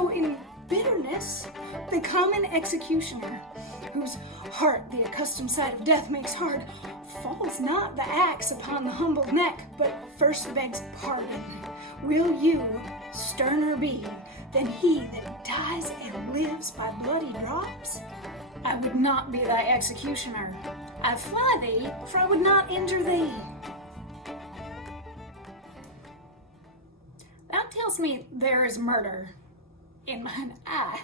So in bitterness, the common executioner, whose heart the accustomed sight of death makes hard, falls not the axe upon the humbled neck, but first begs pardon. Will you sterner be than he that dies and lives by bloody drops? I would not be thy executioner. I fly thee, for I would not injure thee. That tells me there is murder in mine eye.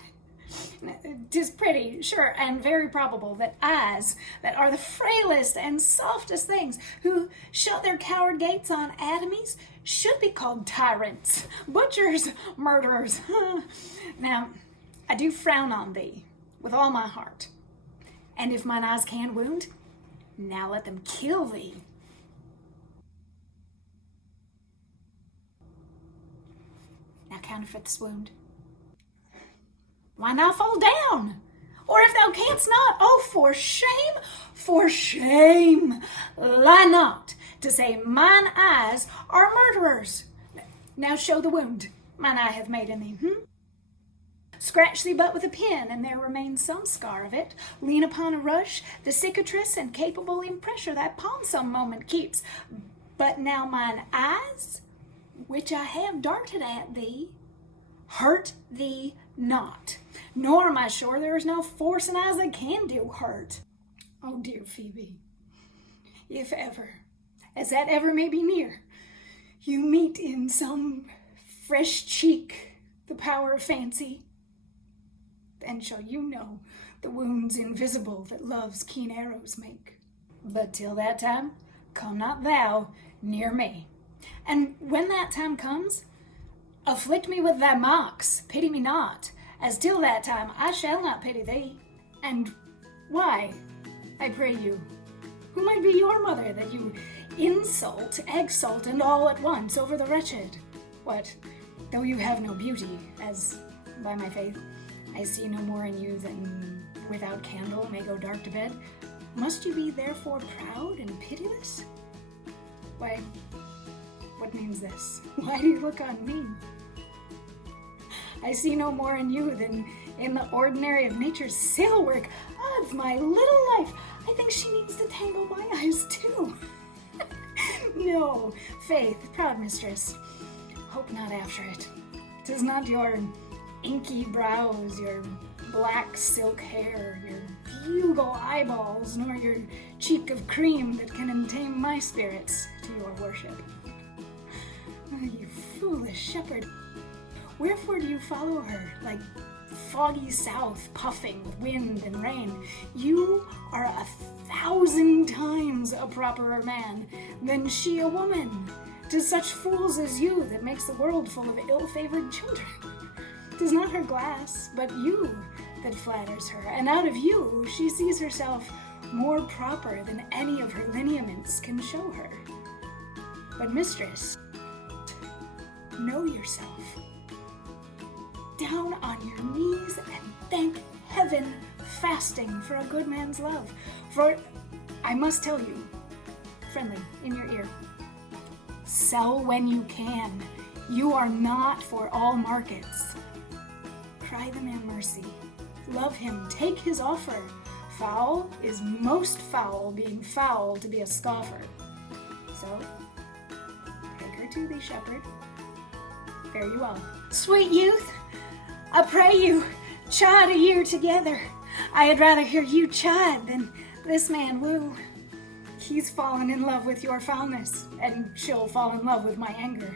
'Tis pretty sure and very probable that eyes that are the frailest and softest things, who shut their coward gates on atomies, should be called tyrants, butchers, murderers. Now, I do frown on thee with all my heart, and if mine eyes can wound, now let them kill thee. Now counterfeit this wound. Why not fall down? Or if thou canst not, oh, for shame, lie not to say mine eyes are murderers. Now show the wound mine eye hath made in thee. Scratch thee but with a pin, and there remains some scar of it. Lean upon a rush, the cicatrice and capable impressure that palm some moment keeps. But now mine eyes, which I have darted at thee, hurt thee not, nor am I sure there is no force in eyes that can do hurt. Oh, dear Phoebe, if ever, as that ever may be near, you meet in some fresh cheek the power of fancy, then shall you know the wounds invisible that love's keen arrows make. But till that time, come not thou near me. And when that time comes, afflict me with thy mocks, pity me not, as till that time I shall not pity thee. And why, I pray you, who might be your mother, that you insult, exult, and all at once over the wretched? What, though you have no beauty, as, by my faith, I see no more in you than without candle may go dark to bed, must you be therefore proud and pitiless? Why, what means this? Why do you look on me? I see no more in you than in the ordinary of nature's sailwork. Odds my little life, I think she needs to tangle my eyes too. No, faith, proud mistress, hope not after it. 'Tis not your inky brows, your black silk hair, your bugle eyeballs, nor your cheek of cream that can entame my spirits to your worship. Oh, you foolish shepherd, wherefore do you follow her like foggy south puffing with wind and rain? You are 1,000 times a properer man than she a woman. 'Tis such fools as you that makes the world full of ill-favored children. 'Tis not her glass, but you that flatters her, and out of you she sees herself more proper than any of her lineaments can show her. But mistress, know yourself. Down on your knees and thank heaven fasting for a good man's love. For I must tell you, friendly, in your ear, sell when you can. You are not for all markets. Cry the man mercy. Love him, take his offer. Foul is most foul, being foul to be a scoffer. So, take her to thee, shepherd. Fare you well. Sweet youth, I pray you, chide a year together. I had rather hear you chide than this man woo. He's fallen in love with your foulness, and she'll fall in love with my anger.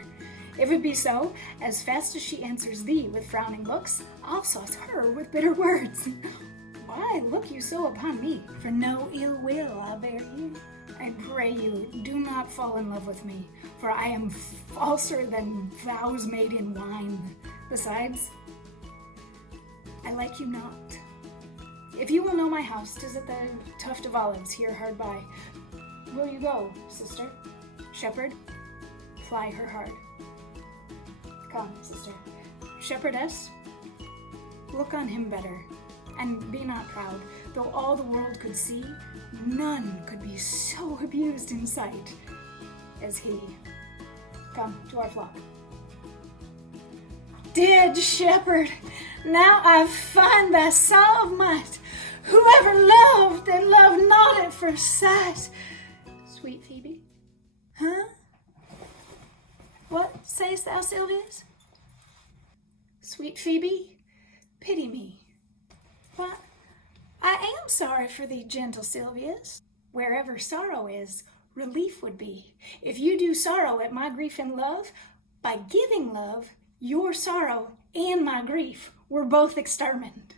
If it be so, as fast as she answers thee with frowning looks, I'll sauce her with bitter words. Why look you so upon me? For no ill will I'll bear you. I pray you, do not fall in love with me, for I am falser than vows made in wine. Besides, I like you not. If you will know my house, 'tis at the tuft of olives here hard by. Will you go, sister? Shepherd, fly her hard. Come, sister. Shepherdess, look on him better, and be not proud. Though all the world could see, none could be so abused in sight as he. Come to our flock. dead shepherd, now I find thy saw of might. Whoever loved, that loved not at first sight. Sweet Phoebe. Huh? What sayest thou, Silvius? Sweet Phoebe, pity me. Why, I am sorry for thee, gentle Silvius. Wherever sorrow is, relief would be. If you do sorrow at my grief and love, by giving love, your sorrow and my grief were both extermined.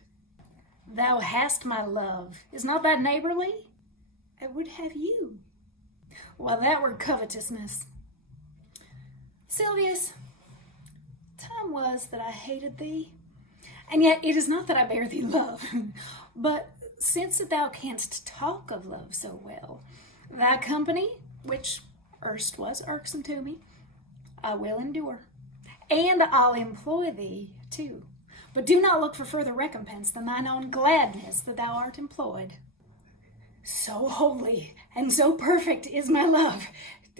Thou hast my love. Is not that neighborly? I would have you. Well, that were covetousness. Silvius, time was that I hated thee, and yet it is not that I bear thee love, but since that thou canst talk of love so well, thy company, which erst was irksome to me, I will endure, and I'll employ thee too. But do not look for further recompense than thine own gladness that thou art employed. So holy and so perfect is my love,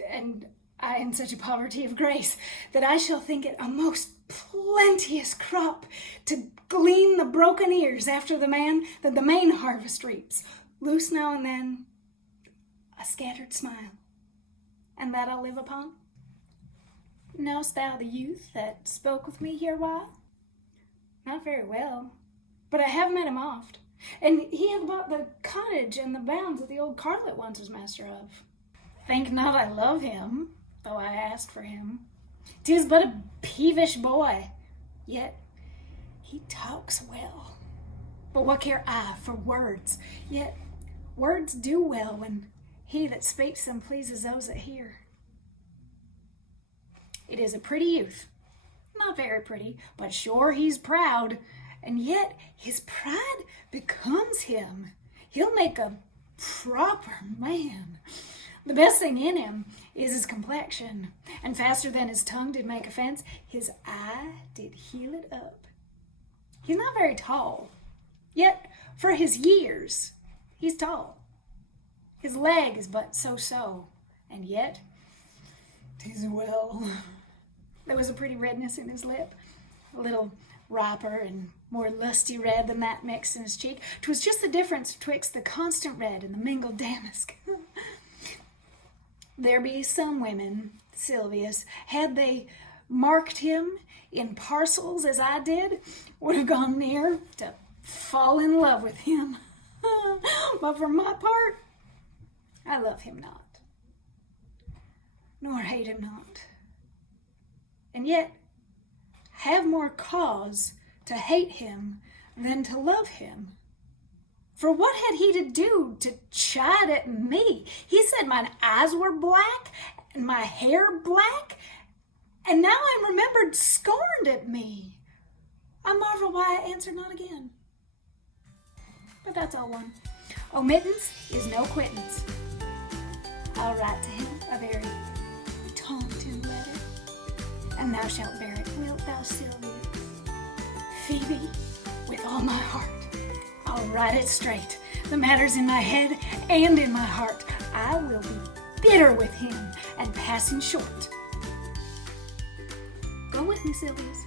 and I in such a poverty of grace, that I shall think it a most plenteous crop to glean the broken ears after the man that the main harvest reaps. Loose now and then a scattered smile, and that I'll live upon. Knowest thou the youth that spoke with me here while? Not very well, but I have met him oft, and he hath bought the cottage and the bounds that the old Carlet once was master of. Think not I love him, though I ask for him. 'Tis but a peevish boy, yet he talks well. But what care I for words? Yet words do well when he that speaks them pleases those that hear. It is a pretty youth, not very pretty, but sure he's proud, and yet his pride becomes him. He'll make a proper man. The best thing in him is his complexion, and faster than his tongue did make offense, his eye did heal it up. He's not very tall, yet for his years he's tall. His leg is but so, and yet 'tis well. There was a pretty redness in his lip, a little riper and more lusty red than that mixed in his cheek. 'Twas just the difference betwixt the constant red and the mingled damask. There be some women, Silvius, had they marked him in parcels as I did, would have gone near to fall in love with him. But for my part, I love him not, nor hate him not, and yet have more cause to hate him than to love him. For what had he to do to chide at me? He said mine eyes were black and my hair black, and now I'm remembered scorned at me. I marvel why I answered not again. But that's all one. Omittance is no quittance. I'll write to him a very taunting letter, and thou shalt bear it, wilt thou, Sylvia? Phoebe, with all my heart, I'll write it straight. The matter's in my head and in my heart. I will be bitter with him and passing short. Go with me, Sylvius.